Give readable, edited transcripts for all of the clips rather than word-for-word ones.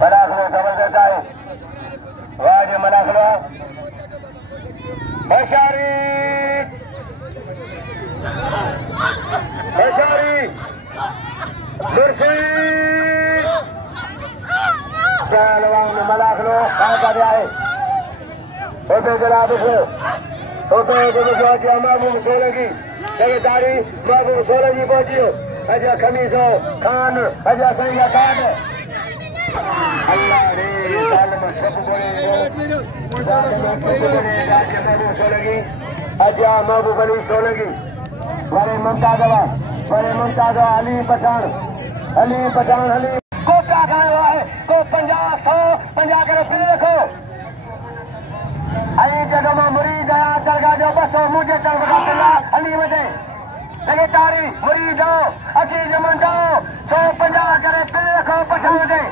मलाखलो जबरदस्त आहे वाह जे मलाखलो बशारी पहलवान मलाखलो कहाँ का है ओटे जनाब ओटे जो महबूब सोलंकी जगदारी महबूब सोलंकी पहुंचियो अजा खमीसो खान अजा सैया खान अल्लाह रे जालिम छप बोले महबूब सोलंकी अजा महबूब अली सोलंकी बड़े मुमताज़ अली पठान अली को क्या खाया है को 50-100 करे फिर रखो अली जगह मुरीद आया दरगाह जो बसो मुझे चल बता अली वजे लगे तारी मुरीद आओ अची जमन जाओ 150 करे फिर रखो पठान दे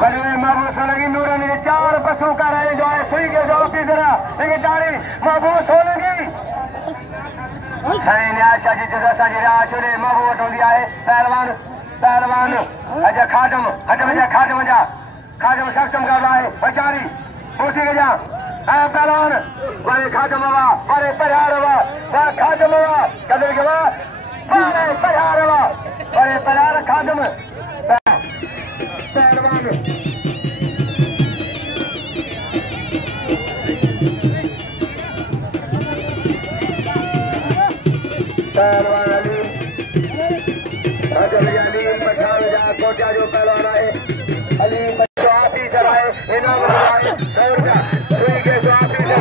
बड़े महबूब सोलंकी नूरानी के 4 बसों का रहे जो है सुई के जो की जरा लगे तारी महबूब सोलंकी सही आशा जी जगह साजी आशुरे महबूब हो दिया है पहलवान अजा खादम सक्षम कर रहा है बेचारी उसी के जा पहलवान बड़े खादम हवा बड़े परिहार हवा बड़ा खादम हवा कदर के बाद बड़े परिहार हवा बड़े परिहार खादम पहलवान अली पठान जा कोटा जो पहलवान आए अली जो ऑफिसर आए इनाम आए 100 रुपया सुई के जो ऑफिसर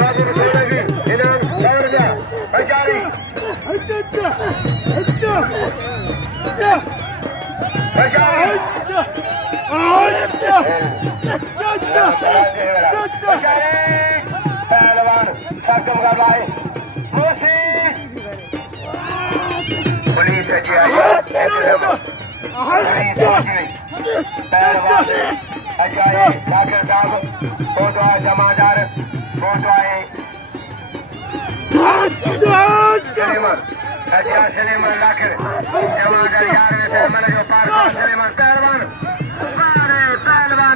महबूब सोलंकी इनाम 100 रुपया बेचारी पहलवान सक्षम कर रहा है पुलिस अजाए डॉक्टर साहब फोटो है जमादार फोटो है सलीमन लाखिर जमादार यार सलीमन जो पार सलीमन पहलवान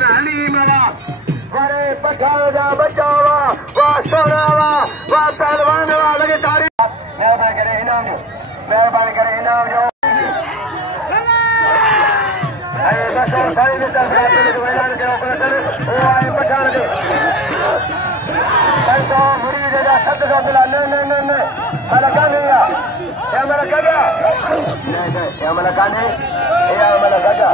हलीम बड़े पठान जा बचावा वाह सोना वाह पहलवान लगे तारीफ मेहरबानी करे इनाम जो पठान के 500 मुरीद 700 मिला नहीं मला गाने मला गजा मला गाने मला गजा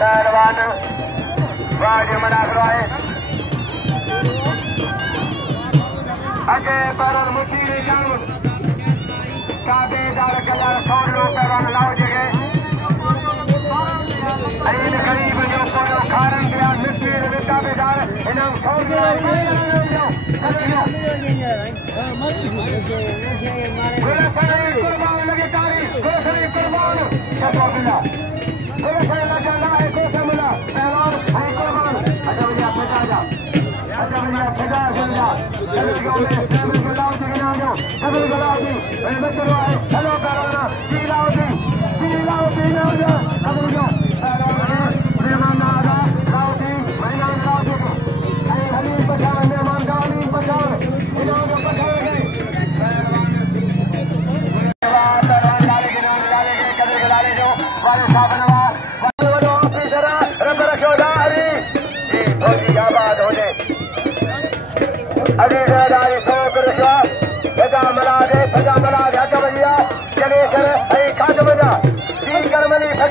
पहलवान वाजे मनाखलो है अजय परन मुसीर जाऊन ताबेदार कल्याण 100 लोग पहलवान लाओ जगह अईन गरीब जो कोनो खारन दिया मुसीर ताबेदार इनाम 100 कुर्बान लगे तारी कुर्बान शतोबिल्ला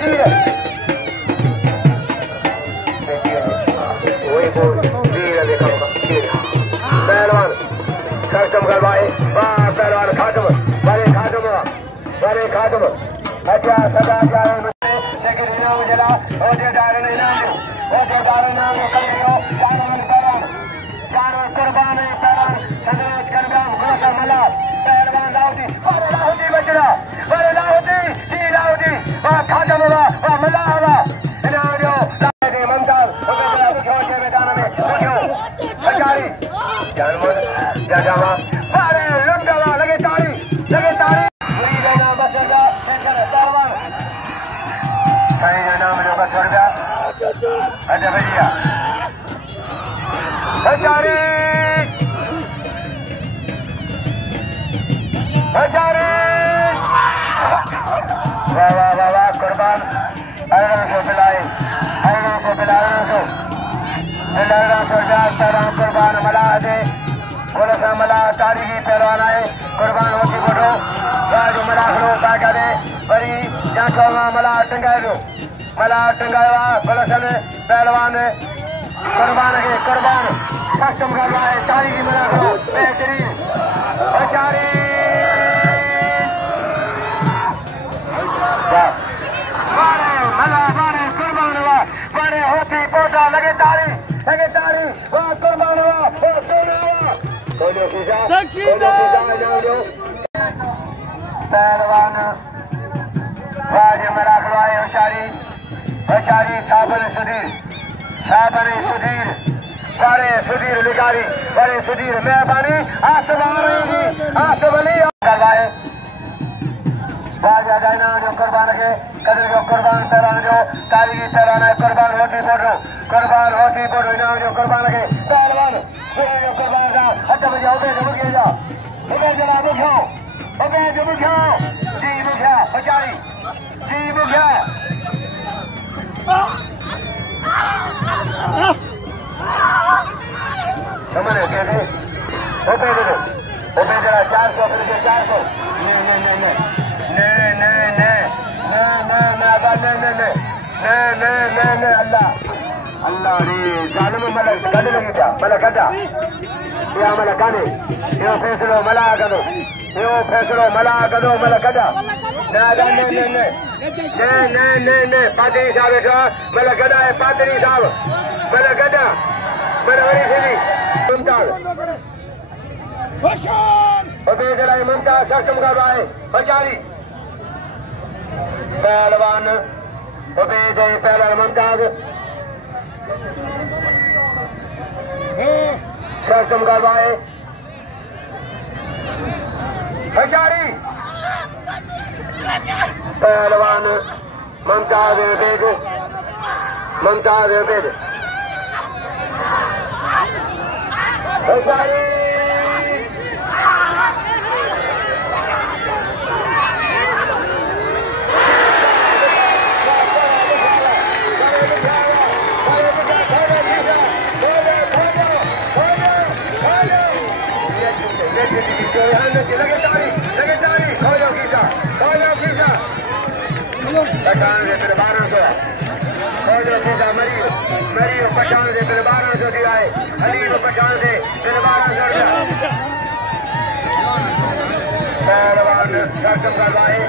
सुधीर वही को वीर देखा होगा पहलवान सक्षम करवाए वाह पहलवान खाटम बड़े खाटम अच्छा सदा जाए लेकिन इनाम जला ओजे डारे इनाम कर दियो चारों कुर्बान पहलवान सदरोज करगाम गोसा मला पहलवान लाहौदी बचड़ा बड़े लाहौदी जी लाहौदी वाह खाटम वाह मला हवा इनाम जो ममताज ओके जला बुझो जे मैदान में बुझो हजारी जानवर जाजावा बारे लुंडवा लगे ताड़ी पूरी देना बसरगा शेखर पहलवान सही नाम जो बसरगा अच्छा भैया हजारी वाह कुर्बान अरना सो पिलाए कुर्बान मला दे बोला मला तारीखी पहलवान आए कुर्बान होती बोलो राज मला खड़ो का दे बड़ी जांचो मला टंगायो बोला पहलवान कुर्बान कस्टम करवाए तारीखी मला खड़ो बेहतरीन बेचारी मला कुर्बान हुआ बड़े होती पोटा लगे तारी वाह कुर्बान हुआ पहलवान राज मरा खड़वाए होशारी साबन सुधीर बड़े सुधीर लिगारी बड़े सुधीर मेहरबानी आसबली करवाए राजा गायना जो कुर्बान के कदर जो कुर्बान पहलवान जो तारीखी पहलवान है कुर्बान होती बोलो इनाम जो कुर्बान के पहलवान जो कुर्बान का अच्छा बजा ओके जा ओके जरा बुझो जी बुझा बचारी जी बुझा समझ कैसे ओके जरा 400 फिर 400 नहीं अल्लाह रे जालिम मला कद लगी था मला कदा या मला काने यो फैसलो मला कदो मला कदा नहीं पादरी साहब बैठो मला कदा है पादरी साहब मला कदा मला वरी थी मुमताज ओके जरा मुमताज सक्षम करवाए बचारी पहलवान उबैद पहलवान मुमताज सक्षम करवाए हजारी पहलवान मुमताज उबैद हजारी पठान दे फिर 1200 मरियो पठान दे फिर 1200 दिया है हलीम पठान दे फिर 1200 दिया पहलवान सक्षम करवाए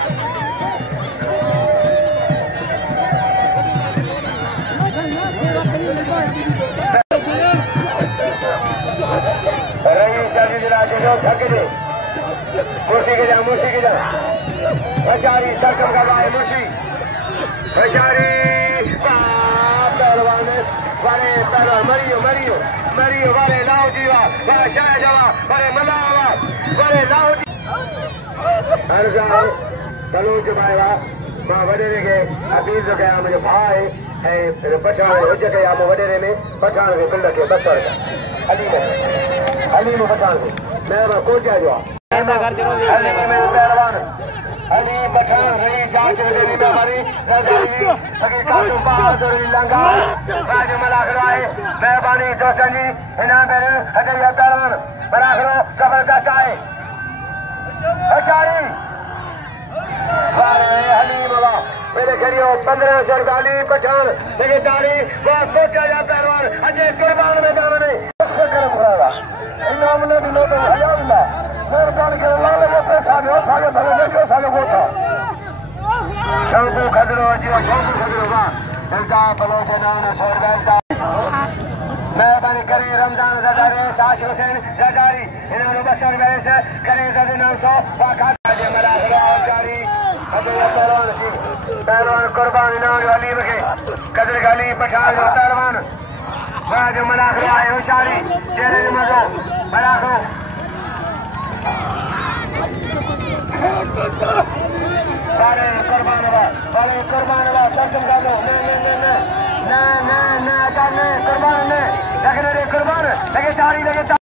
थक दे मुर्शी के जा बचारी सक्षम करवाए मुर्शी बचारी पहलवान वाले पहलवान मरियो वाले लाओ जीवा वाले शाह जवा वाले मलावा वाले लाओ अर्जा चलो जमाएगा मां वडेरे के अपील तो क्या मुझे भाई है पठान हो जगह आप वडेरे में पठान के बिल्ड के बसर अली में पठान के मैं को क्या जो पहलवान अली पठान रही जांच में हमारी राज मलाखराए मेहरबानी दोस्तन जी इनाम हजैया पहलवान मलाखरो जबरदस्त आए हलीम मेरे खड़ियो 1500 गाली पठान लेकिन दाढ़ी वो कोचा जा पहलवान अजय कुर्बान मैदान में करम करावा इनाम ने दिनो तो हजारला मेहरबानी कर ला ले पैसा दो साले भले देखो साले गोता शंकु खदरो जी शंकु खदरो वा दलता बलोच नाम ने स्वर्गदा मेहरबानी करी रमजान जदारी साश हुसैन जदारी इन्होंने बसर मेरे से करी जद 900 वाखा जे मेरा गाड़ी पहलवान कुर्बान इनाम वाली बके कदर गाली पठान पहलवान वाह जो मनाख आए होशियारी चेहरे मजो मनाखो सारे कुर्बान वा दर्शन कर लो ना कुर्बान ने लगे कुर्बान लगे तारी लगे